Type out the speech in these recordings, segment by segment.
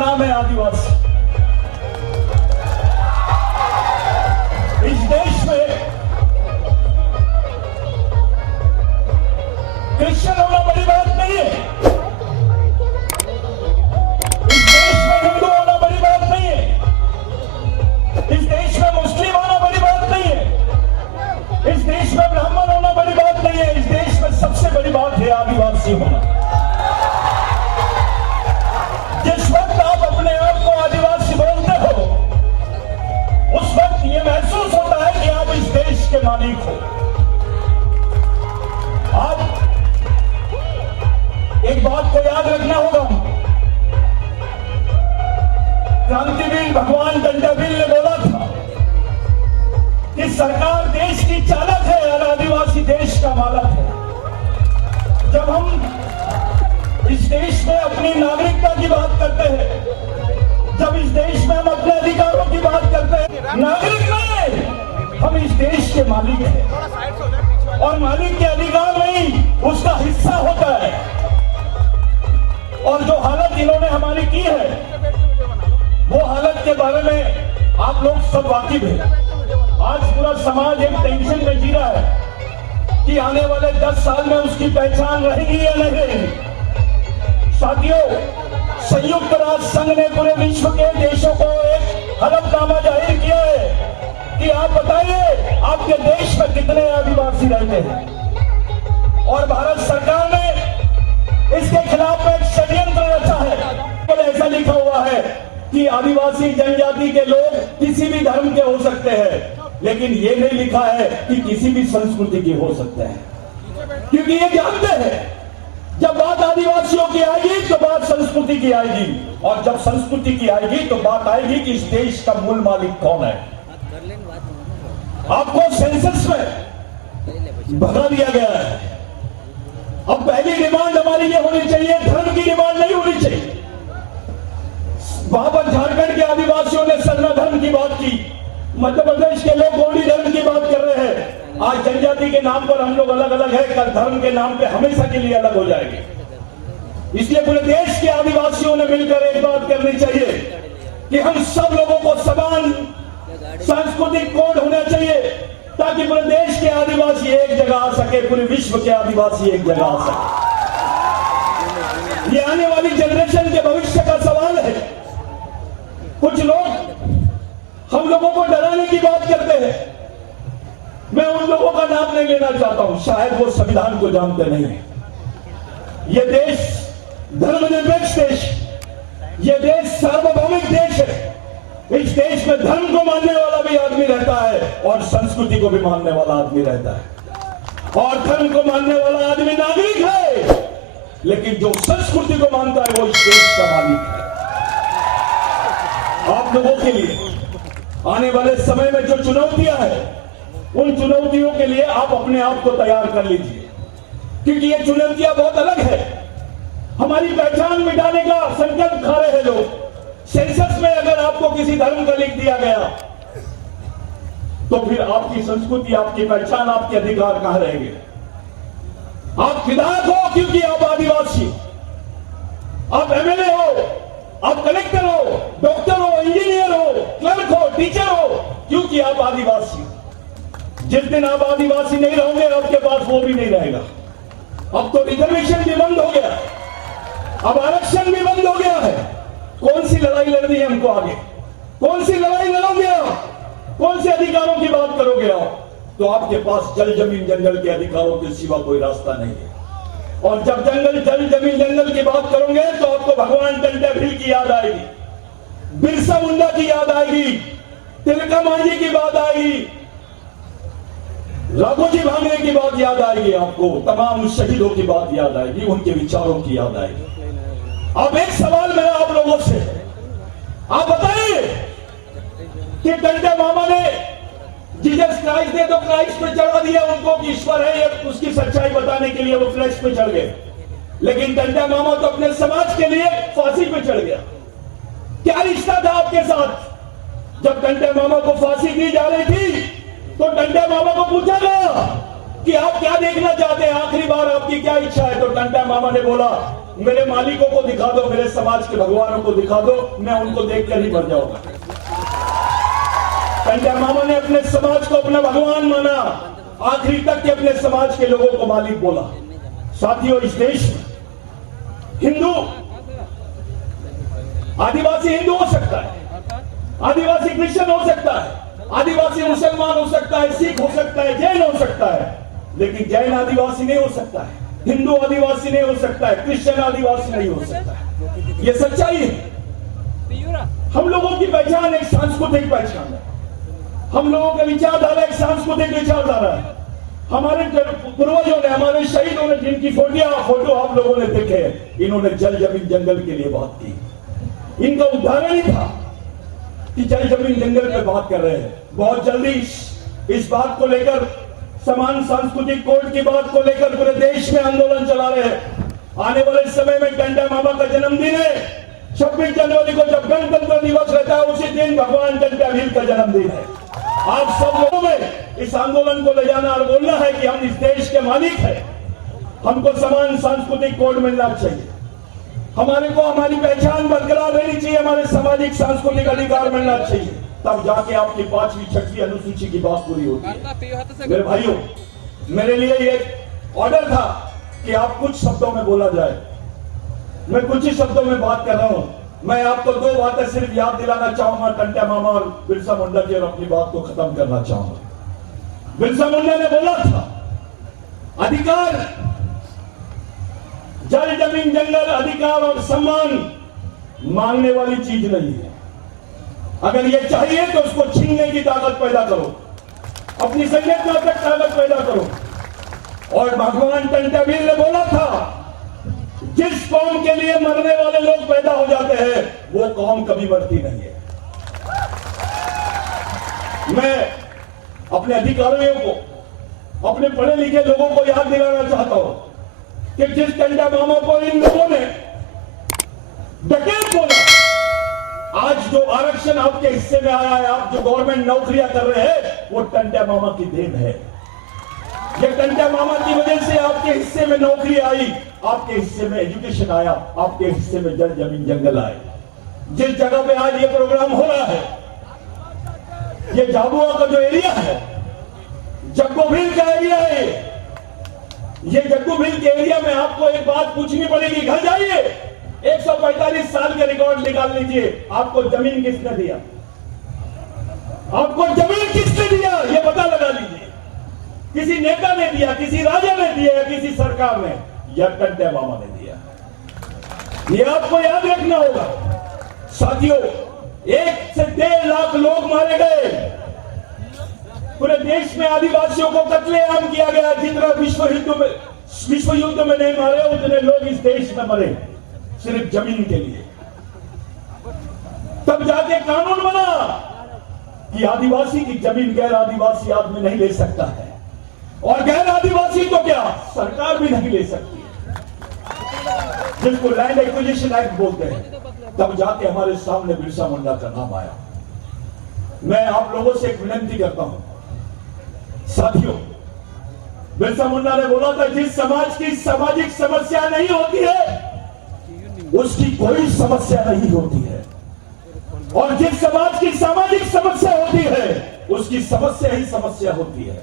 नाम है आदिवासी। इस देश में क्रिश्चियन होना बड़ी बात नहीं है, इस देश में हिंदू होना बड़ी बात नहीं है, इस देश में मुस्लिम होना बड़ी बात नहीं है, इस देश में ब्राह्मण होना बड़ी बात नहीं है। इस देश में सबसे बड़ी बात है आदिवासी होना। जिस वक्त आप अपने आप को आदिवासी बोलते हो, उस वक्त यह महसूस होता है कि आप इस देश के मालिक हो। आप एक बात को याद रखना होगा, क्रांतिवीर भगवान टंटाबिल ने बोला था कि सरकार देश की चालक है और आदिवासी देश का मालक है। जब हम इस देश में अपनी नागरिकता की बात करते हैं, जब इस देश में हम अपने अधिकारों की बात करते हैं, नागरिक नहीं, हम इस देश के मालिक हैं और मालिक के अधिकार नहीं, उसका हिस्सा होता है। और जो हालत इन्होंने हमारी की है, वो हालत के बारे में आप लोग सब वाकिफ हैं। आज पूरा समाज एक टेंशन में जी रहा है कि आने वाले 10 साल में उसकी पहचान रहेगी या नहीं रहेगी। साथियों, संयुक्त राष्ट्र संघ ने पूरे विश्व के देशों को एक हलफनामा जाहिर किया है कि आप बताइए आपके देश में कितने आदिवासी रहते हैं। और भारत सरकार ने इसके खिलाफ एक षड्यंत्र रचा है। ऐसा लिखा हुआ है कि आदिवासी जनजाति के लोग किसी भी धर्म के हो सकते हैं, लेकिन ये नहीं लिखा है कि किसी भी संस्कृति के हो सकते हैं, क्योंकि ये जानते हैं जब बात आदिवासियों की आएगी तो बात संस्कृति की आएगी, और जब संस्कृति की आएगी तो बात आएगी कि इस देश का मूल मालिक कौन है। आपको सेंसस में भगा दिया गया है। अब पहली डिमांड हमारी ये होनी चाहिए, धर्म की डिमांड नहीं होनी चाहिए। वहां पर झारखंड के आदिवासियों ने सरना धर्म की बात की, मध्य प्रदेश के लोग गौड़ी धर्म की बात कर रहे हैं। आज जनजाति के नाम पर हम लोग अलग अलग है, कल धर्म के नाम पे हमेशा के लिए अलग हो जाएंगे। इसलिए पूरे देश के आदिवासियों ने मिलकर एक बात करनी चाहिए कि हम सब लोगों को समान सांस्कृतिक कोड होना चाहिए, ताकि पूरे देश के आदिवासी एक जगह आ सके, पूरे विश्व के आदिवासी एक जगह आ सके। ये आने वाली जनरेशन के भविष्य का सवाल है। कुछ लोग हम लोगों को डराने की बात करते हैं, मैं उन लोगों का नाम नहीं लेना चाहता हूं, शायद वो संविधान को जानते नहीं है। ये देश धर्मनिरपेक्ष देश, ये देश सार्वभौमिक देश है। इस देश में धर्म को मानने वाला भी आदमी रहता है और संस्कृति को भी मानने वाला आदमी रहता है, और धर्म को मानने वाला आदमी नागरिक है, लेकिन जो संस्कृति को मानता है वो इस देश का मालिक है। आप लोगों के लिए आने वाले समय में जो चुनौतियां हैं, उन चुनौतियों के लिए आप अपने आप को तैयार कर लीजिए, क्योंकि ये चुनौतियां बहुत अलग है। हमारी पहचान मिटाने का संकल्प खा रहे हैं लोग। सेंसस में अगर आपको किसी धर्म का लिख दिया गया, तो फिर आपकी संस्कृति, आपकी पहचान, आपके अधिकार कहां रहेंगे? आप विधायक हो क्योंकि आप आदिवासी, आप एमएलए हो, आप कलेक्टर हो, डॉक्टर हो, इंजीनियर हो, क्लर्क हो, टीचर हो, क्योंकि आप आदिवासी। जिस दिन आप आदिवासी नहीं रहोगे, आपके पास वो भी नहीं रहेगा। अब तो रिजर्वेशन भी बंद हो गया, अब आरक्षण भी बंद हो गया है। कौन सी लड़ाई लड़नी है हमको आगे? कौन सी लड़ाई लड़ोगे आप? कौन से अधिकारों की बात करोगे आप? तो आपके पास जल जमीन जंगल के अधिकारों के सिवा कोई रास्ता नहीं है। और जब जल जमीन जंगल की बात करोगे तो आपको भगवान टंटाबिल की याद आएगी, बिरसा मुंडा की याद आएगी, तिलका मांझी की बात आएगी, राघोजी भांगरे की बात याद आएगी, आपको तमाम शहीदों की बात याद आएगी, उनके विचारों की याद आएगी। अब एक सवाल मेरा आप लोगों से, आप बताइए कि टंटा मामा ने जीसस क्राइस्ट ने तो क्राइस्ट पे चढ़ा दिया उनको कि ईश्वर है, ये उसकी सच्चाई बताने के लिए वो क्राइस्ट पे चढ़ गए, लेकिन टंटा मामा तो अपने समाज के लिए फांसी पे चढ़ गया। क्या रिश्ता था आपके साथ? जब टंटा मामा को फांसी दी जा रही थी तो टंटा मामा को पूछा गया कि आप क्या देखना चाहते हैं, आखिरी बार आपकी क्या इच्छा है? तो टंटा मामा ने बोला मेरे मालिकों को दिखा दो, मेरे समाज के भगवानों को दिखा दो, मैं उनको देखकर ही मर जाऊंगा। टंटा मामा ने अपने समाज को अपना भगवान माना, आखिरी तक के अपने समाज के लोगों को मालिक बोला। साथियों, इस देश में हिंदू आदिवासी हिंदू हो सकता है, आदिवासी क्रिश्चियन हो सकता है, आदिवासी मुसलमान हो सकता है, सिख हो सकता है, जैन हो सकता है, लेकिन जैन आदिवासी नहीं हो सकता है, हिंदू आदिवासी नहीं हो सकता है, क्रिश्चियन आदिवासी नहीं हो सकता है। यह सच्चाई है। हम लोगों की पहचान एक सांस्कृतिक पहचान है, हम लोगों का विचारधारा एक सांस्कृतिक विचारधारा है। हमारे पूर्वजों ने, हमारे शहीदों ने जिनकी फोटो आप लोगों ने देखे, इन्होंने जल जमीन जंगल के लिए बात की। इनका उदाहरण ही था कि जल जमीन जंगल पे बात कर रहे हैं। बहुत जल्दी इस बात को लेकर, समान सांस्कृतिक कोड की बात को लेकर पूरे देश में आंदोलन चला रहे हैं। आने वाले समय में टंटा मामा का जन्मदिन है, 26 जनवरी को जब गणतंत्र दिवस रहता है, उसी दिन भगवान टंटा भील का जन्मदिन है। आप सब लोगों में इस आंदोलन को ले जाना और बोलना है कि हम इस देश के मालिक हैं, हमको समान सांस्कृतिक कोड मिलना चाहिए, हमारे को हमारी पहचान बरकरार रहनी चाहिए, हमारे सामाजिक सांस्कृतिक अधिकार मिलना चाहिए, तब जाके आपकी 5वीं 6वीं अनुसूची की बात पूरी होती है। मेरे भाइयों, मेरे लिए एक ऑर्डर था कि आप कुछ शब्दों में बोला जाए। मैं कुछ ही शब्दों में बात कर रहा हूं। मैं आपको 2 बातें सिर्फ याद दिलाना चाहूंगा, टंटा मामा और बिरसा मुंडा जी, और अपनी बात को खत्म करना चाहूंगा। बिरसा मुंडा ने बोला था, अधिकार, जल जमीन जंगल, अधिकार और सम्मान मांगने वाली चीज नहीं है। अगर ये चाहिए तो उसको छीनने की ताकत पैदा करो, अपनी संगठनात्मक ताकत पैदा करो। और भगवान टंटा भील ने बोला था, जिस कौम के लिए मरने वाले लोग पैदा हो जाते हैं, वो कौम कभी मरती नहीं है। मैं अपने अधिकारियों को, अपने पढ़े लिखे लोगों को याद दिलाना चाहता हूं कि जिस टंटा मामा को इन लोगों ने डकैत बोला, आज जो आरक्षण आपके हिस्से में आया है, आप जो गवर्नमेंट नौकरियां कर रहे हैं, वो टंटा मामा की देन है। ये टंटा मामा की वजह से आपके हिस्से में नौकरी आई, आपके हिस्से में एजुकेशन आया, आपके हिस्से में जल जमीन जंगल आए। जिस जगह पे आज ये प्रोग्राम हो रहा है, ये झाबुआ का जो एरिया है, जग्गू भील का एरिया है, ये जग्गू भील के एरिया में आपको एक बात पूछनी पड़ेगी। घर जाइए, 145 साल के रिकॉर्ड निकाल लीजिए, आपको जमीन किसने दिया, आपको जमीन किसने दिया, ये पता लगा लीजिए। किसी नेता ने दिया, किसी राजा ने दिया, या किसी सरकार ने, या टंटा मामा ने दिया, ये आपको याद रखना होगा। साथियों, 1 से 1.5 लाख लोग मारे गए, पूरे देश में आदिवासियों को कत्लेआम किया गया। जितना विश्व युद्ध में नहीं मारे, उतने लोग इस देश में मरे सिर्फ जमीन के लिए। तब जाके कानून बना कि आदिवासी की जमीन गैर आदिवासी आदमी नहीं ले सकता है, और गैर आदिवासी तो क्या, सरकार भी नहीं ले सकती है, जिसको लैंड एक्विजिशन एक्ट बोलते हैं। तब जाके हमारे सामने बिरसा मुंडा का नाम आया। मैं आप लोगों से एक विनती करता हूं, साथियों, बिरसा मुंडा ने बोला था, जिस समाज की सामाजिक समस्या नहीं होती है, उसकी कोई समस्या नहीं होती है, और जिस समाज की सामाजिक समस्या होती है, उसकी समस्या ही समस्या होती है।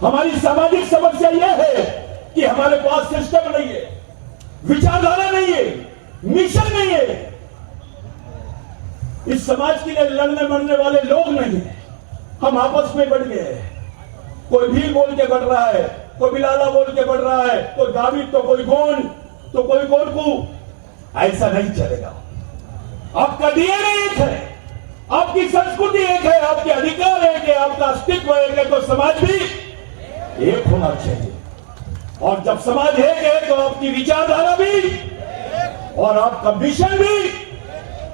हमारी सामाजिक समस्या यह है कि हमारे पास सिस्टम नहीं है, विचारधारा नहीं है, मिशन नहीं है, इस समाज के लिए लड़ने मरने वाले लोग नहीं है। हम आपस में बढ़ गए हैं, कोई भील बोल के बढ़ रहा है, कोई बिलाला बोल के बढ़ रहा है, कोई गावित तो कोई गोंड तो कोई गोरकू। ऐसा नहीं चलेगा। आपका डीएनए एक है, आपकी संस्कृति एक है, आपके अधिकार एक है, आपका अस्तित्व एक है, तो समाज भी एक होना चाहिए। और जब समाज एक है तो आपकी विचारधारा भी और आपका मिशन भी,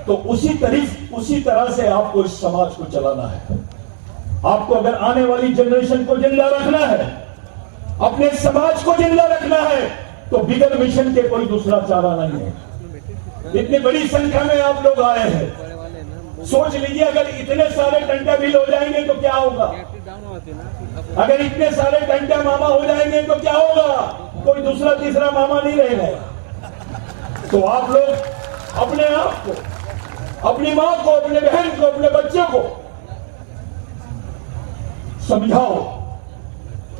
तो उसी तरह से आपको इस समाज को चलाना है। आपको अगर आने वाली जनरेशन को जिंदा रखना है, अपने समाज को जिंदा रखना है, तो बिगर मिशन के कोई दूसरा चारा नहीं है। इतनी बड़ी संख्या में आप लोग आए हैं, सोच लीजिए अगर इतने सारे टंटा भील हो जाएंगे तो क्या होगा, अगर इतने सारे टंटा मामा हो जाएंगे तो क्या होगा, कोई दूसरा तीसरा मामा नहीं रहेगा। तो आप लोग अपने आप को, अपनी मां को, अपने बहन को, अपने बच्चे को समझाओ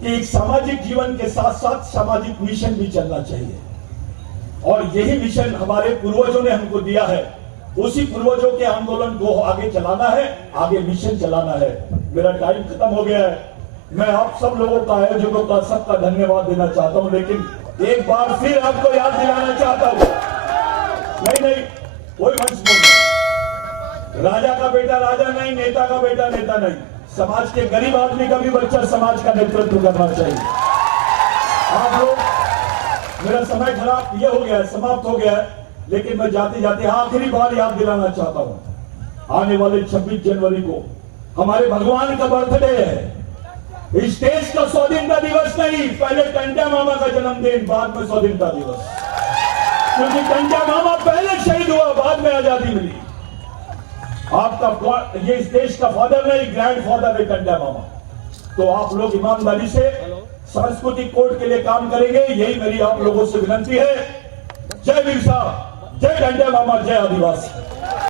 कि एक सामाजिक जीवन के साथ साथ सामाजिक मिशन भी चलना चाहिए। और यही मिशन हमारे पूर्वजों ने हमको दिया है। उसी पूर्वजों के आंदोलन को आगे चलाना है, आगे मिशन चलाना है। मेरा टाइम खत्म हो गया है। मैं आप सब लोगों का, आयोजकों का, सबका धन्यवाद देना चाहता हूं, लेकिन एक बार फिर आपको याद दिलाना चाहता हूं, नहीं कोई मंच बोल, राजा का बेटा राजा नहीं, नेता का बेटा नेता नहीं, समाज के गरीब आदमी का भी बच्चा समाज का नेतृत्व करना चाहिए। आप लोग, मेरा समय खराब ये हो गया है, समाप्त हो गया है, लेकिन मैं जाते जाते आखिरी बार याद दिलाना चाहता हूं, आने वाले 26 जनवरी को हमारे भगवान का बर्थडे है। इस देश का 100 दिवस नहीं, पहले टंटा मामा का जन्मदिन, बाद में 100 दिवस, क्योंकि टंटा मामा पहले शहीद हुआ, बाद में आजादी मिली। आपका ये इस देश का फादर नहीं, ग्रैंड फादर है टंटा मामा। तो आप लोग ईमानदारी से सांस्कृतिक कोड के लिए काम करेंगे, यही मेरी आप लोगों से विनती है। जय बिरसा, जय टंटा मामा, जय आदिवासी।